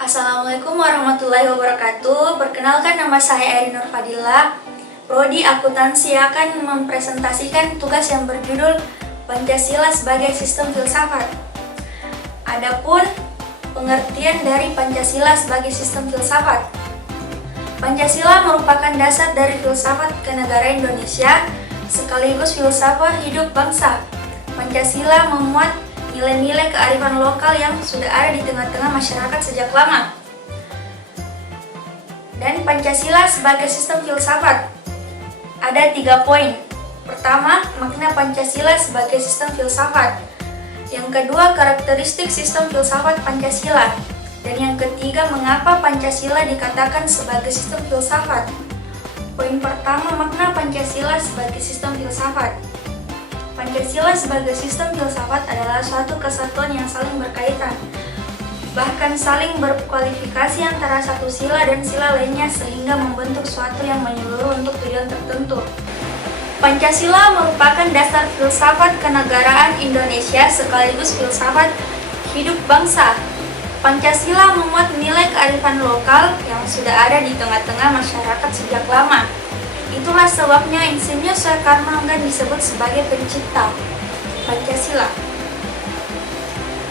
Assalamualaikum warahmatullahi wabarakatuh. Perkenalkan, nama saya Eri Nur Fadila. Prodi Akuntansi akan mempresentasikan tugas yang berjudul Pancasila sebagai Sistem Filsafat. Adapun pengertian dari Pancasila sebagai sistem filsafat. Pancasila merupakan dasar dari filsafat kenegaraan Indonesia sekaligus filsafat hidup bangsa. Pancasila memuat nilai-nilai kearifan lokal yang sudah ada di tengah-tengah masyarakat sejak lama. Dan Pancasila sebagai sistem filsafat. Ada 3 poin. Pertama, makna Pancasila sebagai sistem filsafat. Yang kedua, karakteristik sistem filsafat Pancasila. Dan yang ketiga, mengapa Pancasila dikatakan sebagai sistem filsafat. Poin pertama, makna Pancasila sebagai sistem filsafat. Pancasila sebagai sistem filsafat adalah suatu kesatuan yang saling berkaitan, bahkan saling berkualifikasi antara satu sila dan sila lainnya sehingga membentuk suatu yang menyeluruh untuk tujuan tertentu. Pancasila merupakan dasar filsafat kenegaraan Indonesia sekaligus filsafat hidup bangsa. Pancasila memuat nilai kearifan lokal yang sudah ada di tengah-tengah masyarakat sejak lama. Itulah sebabnya Insinyur Soekarno disebut sebagai pencipta Pancasila.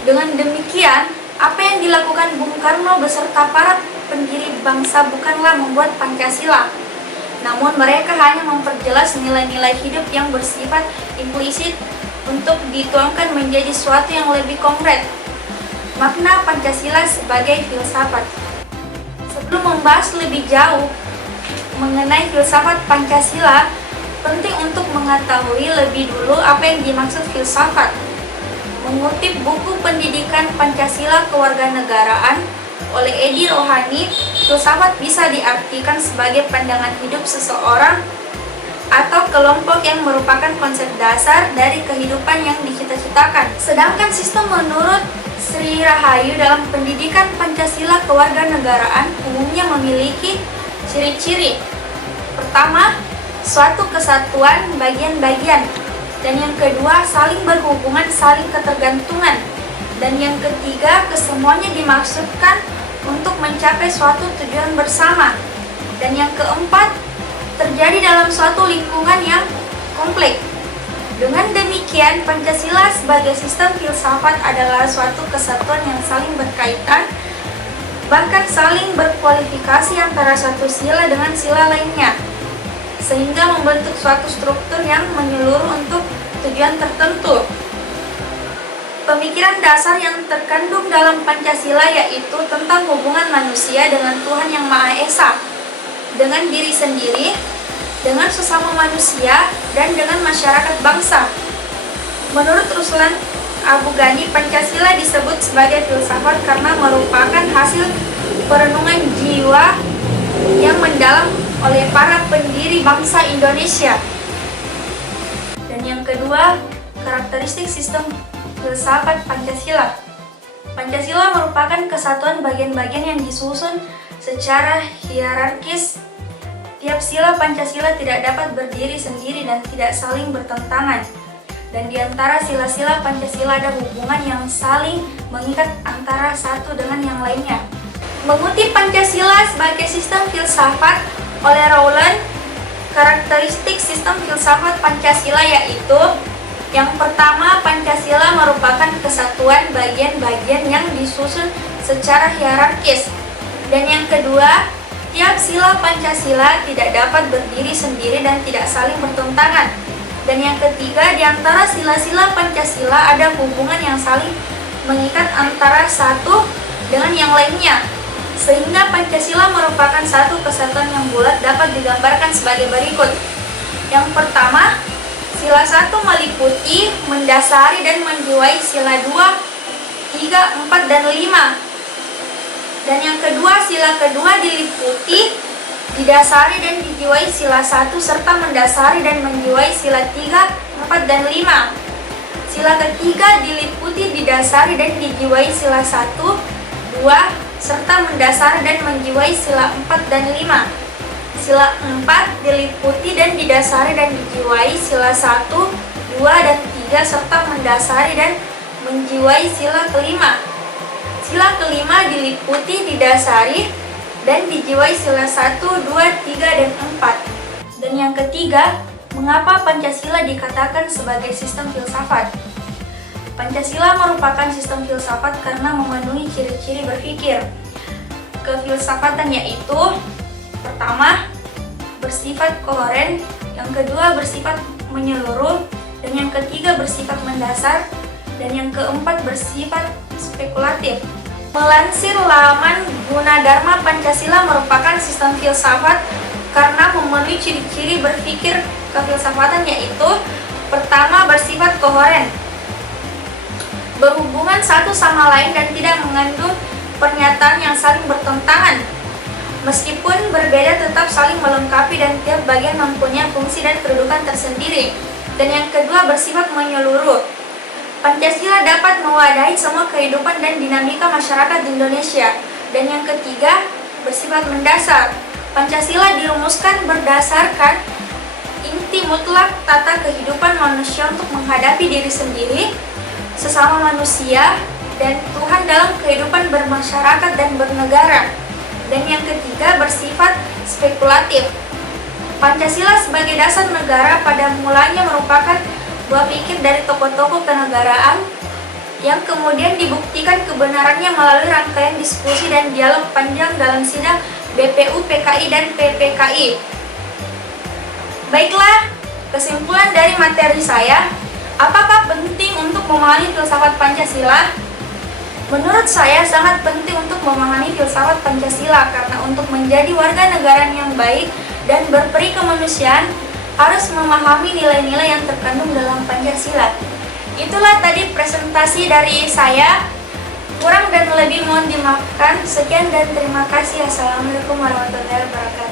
Dengan demikian, apa yang dilakukan Bung Karno beserta para pendiri bangsa bukanlah membuat Pancasila, namun mereka hanya memperjelas nilai-nilai hidup yang bersifat implisit untuk dituangkan menjadi sesuatu yang lebih konkret. Makna Pancasila sebagai filsafat. Sebelum membahas lebih jauh mengenai filsafat Pancasila, penting untuk mengetahui lebih dulu apa yang dimaksud filsafat. Mengutip buku Pendidikan Pancasila Kewarganegaraan oleh Edi Rohani, filsafat bisa diartikan sebagai pandangan hidup seseorang atau kelompok yang merupakan konsep dasar dari kehidupan yang dicita-citakan. Sedangkan sistem menurut Sri Rahayu dalam Pendidikan Pancasila Kewarganegaraan umumnya memiliki ciri-ciri. Pertama, suatu kesatuan bagian-bagian. Dan yang kedua, saling berhubungan, saling ketergantungan. Dan yang ketiga, kesemuanya dimaksudkan untuk mencapai suatu tujuan bersama. Dan yang keempat, terjadi dalam suatu lingkungan yang kompleks. Dengan demikian, Pancasila sebagai sistem filsafat adalah suatu kesatuan yang saling berkaitan, bahkan saling berkualifikasi antara satu sila dengan sila lainnya, sehingga membentuk suatu struktur yang menyeluruh untuk tujuan tertentu. Pemikiran dasar yang terkandung dalam Pancasila yaitu tentang hubungan manusia dengan Tuhan Yang Maha Esa, dengan diri sendiri, dengan sesama manusia, dan dengan masyarakat bangsa. Menurut Ruslan Abu Ghani, Pancasila disebut sebagai filsafat karena merupakan hasil perenungan jiwa yang mendalam oleh para pendiri bangsa Indonesia. Dan yang kedua, karakteristik sistem filsafat Pancasila. Pancasila merupakan kesatuan bagian-bagian yang disusun secara hierarkis. Tiap sila Pancasila tidak dapat berdiri sendiri dan tidak saling bertentangan. Dan di antara sila-sila Pancasila ada hubungan yang saling mengikat antara satu dengan yang lainnya. Mengutip Pancasila sebagai sistem filsafat oleh Rowland, karakteristik sistem filsafat Pancasila yaitu: yang pertama, Pancasila merupakan kesatuan bagian-bagian yang disusun secara hierarkis. Dan yang kedua, tiap sila Pancasila tidak dapat berdiri sendiri dan tidak saling bertentangan. Dan yang ketiga, di antara sila-sila Pancasila ada hubungan yang saling mengikat antara satu dengan yang lainnya, sehingga Pancasila merupakan satu kesatuan yang bulat dapat digambarkan sebagai berikut. Yang pertama, sila 1 meliputi, mendasari, dan menjiwai sila 2, 3, 4, dan 5. Dan yang kedua, sila kedua diliputi, didasari, dan dijiwai sila 1 serta mendasari dan menjiwai sila 3, 4, dan 5. Sila ketiga diliputi, didasari, dan dijiwai sila 1, 2, serta mendasari dan menjiwai sila 4 dan 5. Sila 4 diliputi dan didasari dan dijiwai sila 1, 2, dan 3 serta mendasari dan menjiwai sila kelima. Sila kelima diliputi, didasari, dan dijiwai sila 1, 2, 3, dan 4. Dan yang ketiga, mengapa Pancasila dikatakan sebagai sistem filsafat? Pancasila merupakan sistem filsafat karena memenuhi ciri-ciri berpikir. Kefilsafatan yaitu, pertama, bersifat koheren, yang kedua bersifat menyeluruh, dan yang ketiga bersifat mendasar, dan yang keempat bersifat spekulatif. Melansir laman Gunadarma, Pancasila merupakan sistem filsafat karena memenuhi ciri-ciri berpikir kefilsafatan yaitu, pertama, bersifat koheren, berhubungan satu sama lain dan tidak mengandung pernyataan yang saling bertentangan. Meskipun berbeda tetap saling melengkapi dan tiap bagian mempunyai fungsi dan kedudukan tersendiri. Dan yang kedua, bersifat menyeluruh. Pancasila dapat mewadahi semua kehidupan dan dinamika masyarakat di Indonesia. Dan yang ketiga, bersifat mendasar. Pancasila dirumuskan berdasarkan inti mutlak tata kehidupan manusia untuk menghadapi diri sendiri, sesama manusia, dan Tuhan dalam kehidupan bermasyarakat dan bernegara. Dan yang ketiga, bersifat spekulatif. Pancasila sebagai dasar negara pada mulanya merupakan buah pikir dari tokoh-tokoh kenegaraan yang kemudian dibuktikan kebenarannya melalui rangkaian diskusi dan dialog panjang dalam sidang BPU, PKI, dan PPKI. Baiklah, kesimpulan dari materi saya, apakah penting untuk memahami filsafat Pancasila? Menurut saya sangat penting untuk memahami filsafat Pancasila karena untuk menjadi warga negara yang baik dan berperi kemanusiaan harus memahami nilai-nilai yang terkandung dalam Pancasila. Itulah tadi presentasi dari saya. Kurang dan lebih mohon dimaafkan. Sekian dan terima kasih. Assalamualaikum warahmatullahi wabarakatuh.